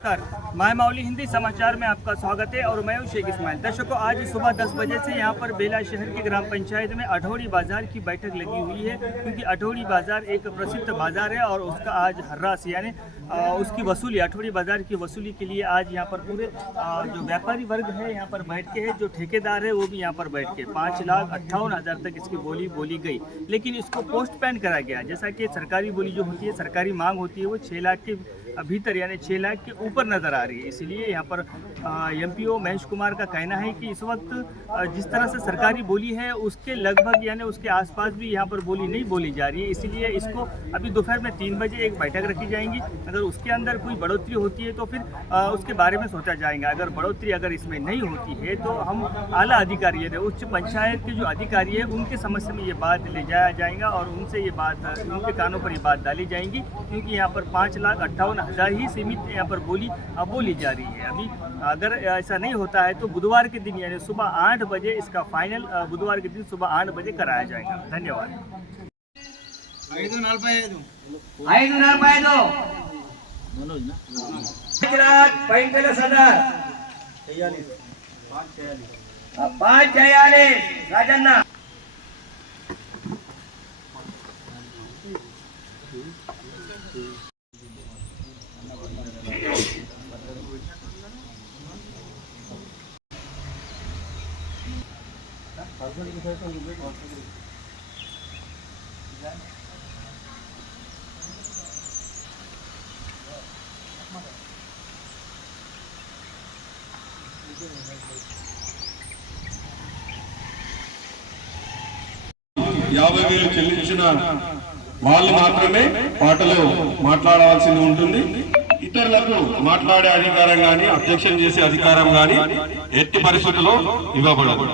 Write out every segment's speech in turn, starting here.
नमस्कार, माय माउली हिंदी समाचार में आपका स्वागत है और मैं हूं शेख इस्माइल। दर्शकों, आज सुबह 10 बजे से यहां पर बेला शहर की ग्राम पंचायत में अठौड़ी बाजार की बैठक लगी हुई है, क्योंकि अठौड़ी बाजार एक प्रसिद्ध बाजार है और उसका आज हर्रास यानी उसकी वसूली, अठौड़ी बाजार की वसूली के लिए आज यहां पर पूरे जो व्यापारी वर्ग है यहां पर बैठ के है, जो ठेकेदार है वो भी यहां पर बैठ के 5,58,000 तक इसकी बोली गई, लेकिन इसको पोस्टपोन करा गया। जैसा कि सरकारी बोली जो होती है, सरकारी मांग होती है, वो 6 लाख के भीतर यानी 6 लाख के ऊपर नज़र आ रही है। इसलिए यहाँ पर एमपीओ महेश कुमार का कहना है कि इस वक्त जिस तरह से सरकारी बोली है उसके लगभग यानी उसके आसपास भी यहाँ पर बोली नहीं बोली जा रही है। इसलिए इसको अभी दोपहर में 3 बजे एक बैठक रखी जाएंगी। अगर उसके अंदर कोई बढ़ोतरी होती है तो फिर उसके बारे में सोचा जाएगा। अगर बढ़ोतरी अगर इसमें नहीं होती है तो हम आला अधिकारी है, उच्च पंचायत के जो अधिकारी है उनके समक्ष में ये बात ले जाया जाएगा और उनसे ये बात, उनके कानों पर ये बात डाली जाएंगी, क्योंकि यहाँ पर 5,58,000 ही सीमित यहाँ पर बोली जा रही है। अभी अगर ऐसा नहीं होता है तो बुधवार के दिन यानी सुबह 8 बजे इसका फाइनल बुधवार के दिन सुबह 8 बजे कराया जाएगा। धन्यवाद। 5,45 రాజన్న యాభై వేలు చెల్లించిన వాళ్ళు మాత్రమే పాటలో మాట్లాడాల్సి ఉంటుంది. ఇతరులకు మాట్లాడే అధికారం గాని అబ్జెక్షన్ చేసే అధికారం గాని ఎట్టి పరిస్థితుల్లో ఇవ్వబడదు.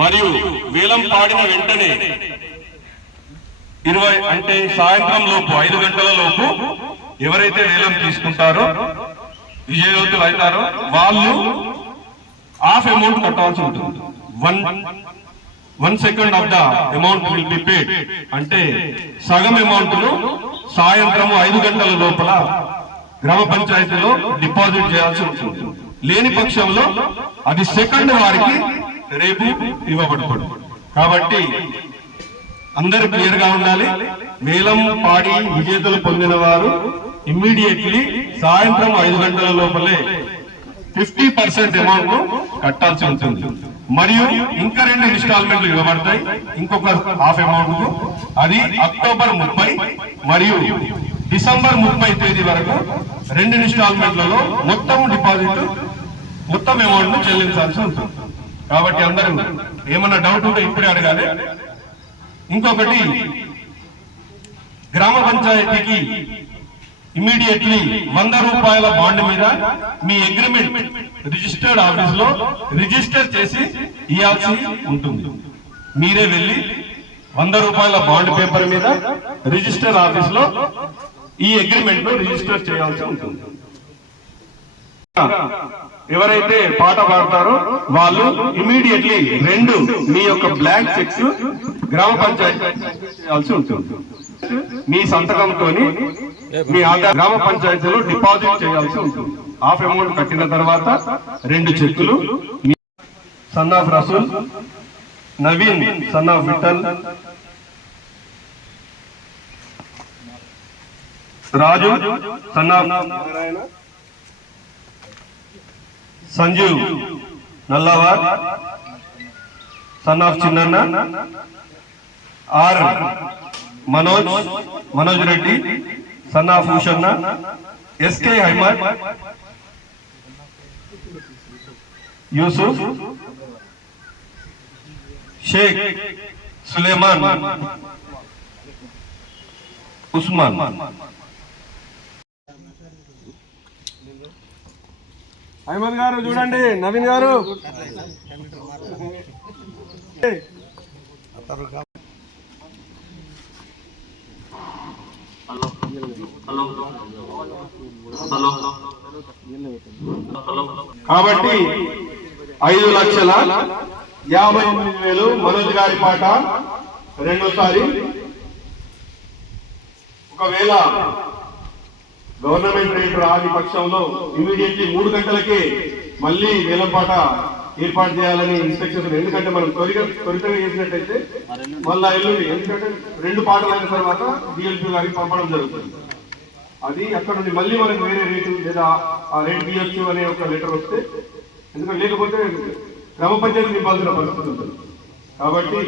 మరియు వేలం పాడిన వెంటనే 20 అంటే సాయంత్రం లోపు 5 గంటల లోపు ఎవరైతే వేలం తీసుకుంటారో విజయవంతులు అవుతారో వాళ్ళు హాఫ్ అమౌంట్ కట్టాల్సి ఉంటుంది. 1 second of the amount will be paid. అంటే సగం అమౌంట్ ను సాయంత్రం 5 గంటల లోపల గ్రామ పంచాయతీలో డిపాజిట్ చేయాల్సి ఉంటుంది. లేని పక్షంలో అది సెకండ్ వారికి రేపు ఇవ్వబడుతుంది. కాబట్టి అందరూ క్లియర్ గా ఉండాలి. వేలం పాడి విజేతలు పొందిన వారు ఇమ్మీడియట్లీ సాయంత్రం 5 గంటల లోపలే 50% అమౌంట్ ను కట్టాల్సి ఉంటుంది. మరియు ఇంకా 2 ఇన్స్టాల్మెంట్లు ఇవ్వబడతాయి. ఇంకొక హాఫ్ అమౌంట్ కు అది అక్టోబర్ 30 మరియు డిసెంబర్ 30 తేదీ వరకు 2 ఇన్స్టాల్మెంట్లలో మొత్తం డిపాజిట్ మొత్తం అమౌంట్ ను చెల్లించాల్సి ఉంటుంది. కాబట్టి అందరూ ఏమన్నా డౌట్ ఉంటే ఇప్పుడే అడగాలి. ఇంకొకటి, గ్రామ పంచాయతీకి ఇమ్మీడియట్లీ 100 రూపాయల బాండ్ మీద మీ అగ్రిమెంట్ రిజిస్టర్డ్ ఆఫీస్ లో రిజిస్టర్ చేసి ఇవ్వాల్సి ఉంటుంది. మీరే వెళ్ళి 100 రూపాయల బాండ్ పేపర్ మీద రిజిస్టర్ ఆఫీస్ లో ఈ అగ్రిమెంట్ ను రిజిస్టర్ చేయాల్సి ఉంటుంది. ఎవరైతే పాట పాడతారో వాళ్ళు ఇమ్మీడియట్లీ 2 మీ యొక్క బ్లాంక్ చెక్స్ గ్రామ పంచాయతీ చేయాల్సి ఉంటుంది. మీ సంతకంతో మీ గ్రామ పంచాయతీలో డిపాజిట్ చేయాల్సి ఉంటుంది. హాఫ్ అమౌంట్ కట్టిన తర్వాత 2 చెక్కులు son of Rasool, Naveen son of Vittal, Raju son of Narayana, Sanjeev Nallavar son of Chinnanna, R Manoj Reddy son of Bhushanna, SK Ahmed, Yusuf, Sheikh Suleman, Usman. Ahmed గారు చూడండి, నవీన్ గారు కాబట్టి 5,58,000 మనోజ్ గారి పాట రెండోసారి. ఒకవేళ గవర్నమెంట్ రేటు రాని పక్షంలో ఇమీడియట్లీ 3 గంటలకే మళ్ళీ వేలంపాట ఏర్పాటు చేయాలని ఇన్స్ట్రక్షన్స్. ఎందుకంటే మనం త్వరితగా చేసినట్టయితే మళ్ళా ఎల్లుండి, ఎందుకంటే 2 పాటలు అయిన తర్వాత డిఎల్పీ గారికి పంపడం జరుగుతుంది. అది అక్కడ నుండి మళ్ళీ మనకు వేరే రేటు లేదా ఆ రేటు తీయొచ్చు అనే ఒక లెటర్ వస్తే, ఎందుకంటే లేకపోతే గ్రామ పంచాయతీ నింపాల్సిన పరిస్థితి ఉంటుంది. కాబట్టి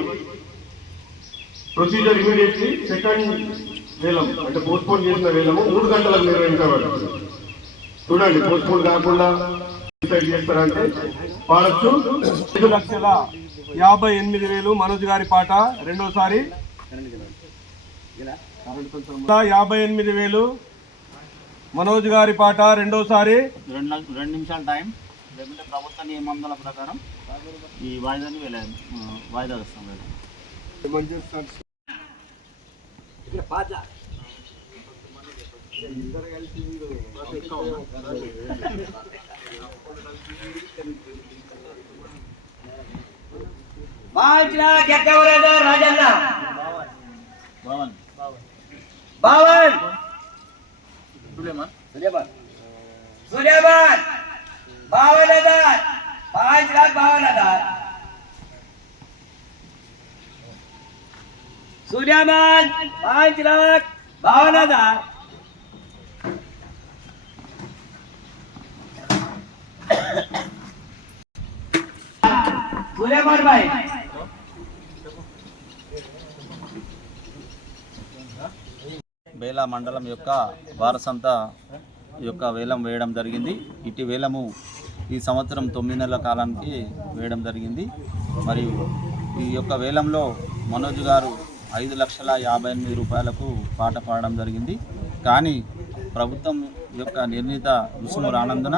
ప్రొసీజర్ ఇమీడియట్లీ సెకండ్ వేలం అంటే పోస్ట్పోన్ చేసిన వేలము 3 గంటలకు నిర్వహించబడుతుంది. చూడండి, పోస్ట్పోన్ కాకుండా చేస్తారంటే పాడచ్చు. 5,58,000 మనోజ్ గారి పాట రెండోసారి. 58,000 మనోజ్ గారి పాట రెండోసారి. 2 నిమిషాల టైం, లేకుంటే ప్రభుత్వ నియమాల ప్రకారం ఈ వాయిదాన్ని వాయిదా వేస్తాం. राजन्ना 52 सुलेमान 52,000 5,52,000 सुलेमान 5,52,000 सुलेमान भाई బేలా మండలం యొక్క వారసంతా యొక్క వేలం వేయడం జరిగింది. ఇటు వేలము ఈ సంవత్సరం 9 నెలల కాలానికి వేయడం జరిగింది. మరియు ఈ యొక్క వేలంలో మనోజ్ గారు 5,58,000 రూపాయలకు పాట పాడడం జరిగింది. కానీ ప్రభుత్వం యొక్క నిర్ణీత రుసుము రానందున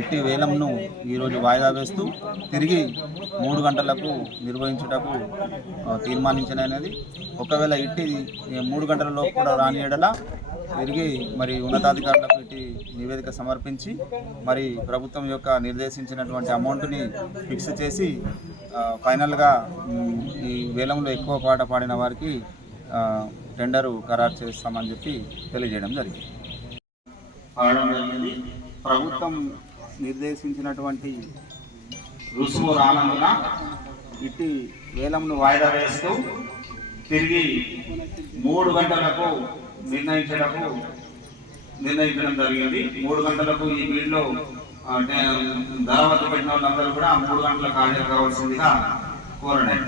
ఇట్టి వేలంను ఈరోజు వాయిదా వేస్తూ తిరిగి 3 గంటలకు నిర్వహించుటకు తీర్మానించినది. ఒకవేళ ఇట్టి 3 గంటలలో కూడా రాని ఎడల తిరిగి మరి ఉన్నతాధికారులకు ఇట్టి నివేదిక సమర్పించి మరి ప్రభుత్వం యొక్క నిర్దేశించినటువంటి అమౌంట్ని ఫిక్స్ చేసి ఫైనల్గా ఈ వేలంలో ఎక్కువ పాట పాడిన వారికి టెండరు ఖరారు చేస్తామని చెప్పి తెలియజేయడం జరిగింది. ప్రభుత్వం నిర్దేశించినటువంటి రుసుము రానందున ఇట్టి వేలంను వాయిదా వేస్తూ తిరిగి 3 గంటలకు నిర్ణయించడం జరిగింది. 3 గంటలకు ఈ వీడిలో ధర వద్ద పెట్టిన వాళ్ళందరూ కూడా 3 గంటలకు హాజరు కావాల్సిందిగా కోరడం.